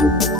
thank you